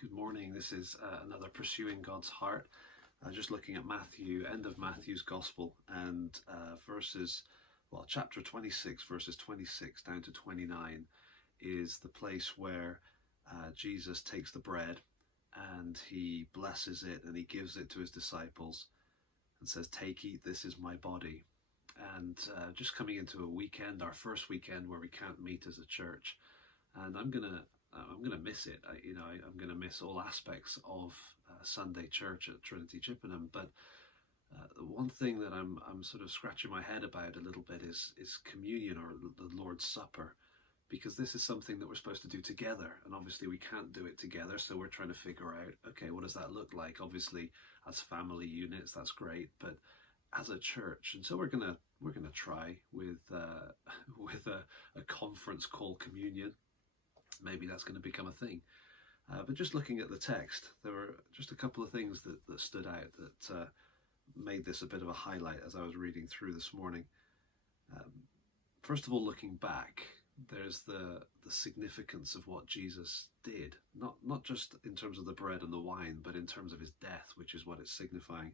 Good morning. This is another Pursuing God's Heart. Just looking at Matthew, end of Matthew's Gospel, and chapter 26, verses 26 down to 29 is the place where Jesus takes the bread and he blesses it and he gives it to his disciples and says, "Take, eat, this is my body." And just coming into a weekend, our first weekend where we can't meet as a church, and I'm gonna miss it. I'm gonna miss all aspects of Sunday church at Trinity Chippenham. But the one thing that I'm sort of scratching my head about a little bit is communion, or the Lord's Supper, because this is something that we're supposed to do together, and obviously we can't do it together. So we're trying to figure out, okay, what does that look like? Obviously, as family units, that's great, but as a church, and so we're gonna try with a conference called communion. Maybe that's going to become a thing. But just looking at the text, there were just a couple of things that stood out that made this a bit of a highlight as I was reading through this morning. First of all, looking back, there's the significance of what Jesus did, not just in terms of the bread and the wine, but in terms of his death, which is what it's signifying.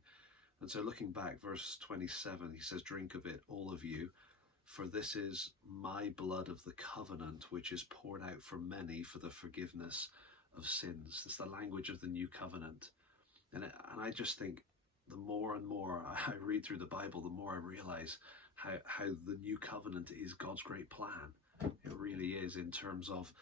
And so looking back, verse 27, he says, "Drink of it, all of you, for this is my blood of the covenant, which is poured out for many for the forgiveness of sins." It's the language of the new covenant. And I just think the more and more I read through the Bible, the more I realize how the new covenant is God's great plan. It really is, in terms of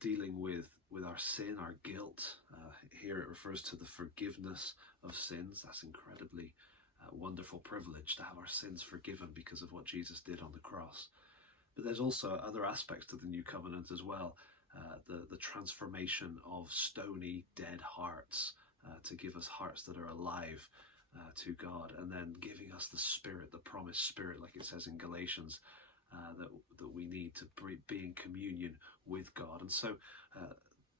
dealing with our sin, our guilt. Here it refers to the forgiveness of sins. That's incredibly wonderful privilege to have our sins forgiven because of what Jesus did on the cross. But there's also other aspects to the new covenant as well. The transformation of stony, dead hearts to give us hearts that are alive to God, and then giving us the Spirit, the promised Spirit, like it says in Galatians, that we need to be in communion with God. And so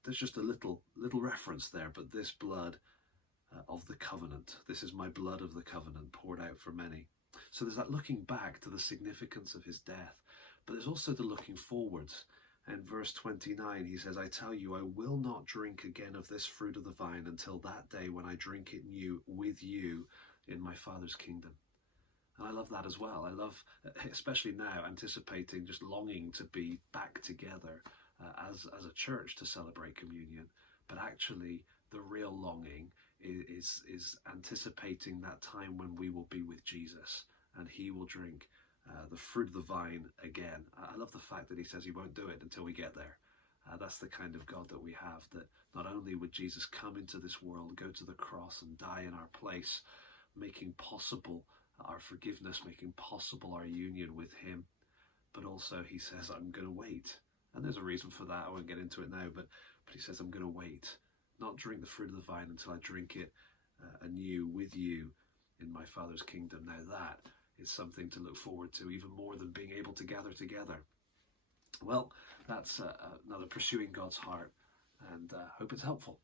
there's just a little reference there, but this blood of the covenant, this is my blood of the covenant poured out for many. So there's that looking back to the significance of his death, but there's also the looking forwards. And verse 29, he says, "I tell you, I will not drink again of this fruit of the vine until that day when I drink it new with you in my Father's kingdom." And I love that as well. I love, especially now, anticipating, just longing to be back together as a church to celebrate communion. But actually, the real longing is anticipating that time when we will be with Jesus and he will drink the fruit of the vine again. I love the fact that he says he won't do it until we get there. That's the kind of God that we have, that not only would Jesus come into this world, go to the cross and die in our place, making possible our forgiveness, making possible our union with him, but also he says, "I'm going to wait." And there's a reason for that. I won't get into it now, but he says, "I'm going to wait, not drink the fruit of the vine until I drink it anew with you in my Father's kingdom." Now that is something to look forward to, even more than being able to gather together. Well, that's another Pursuing God's Heart, and hope it's helpful.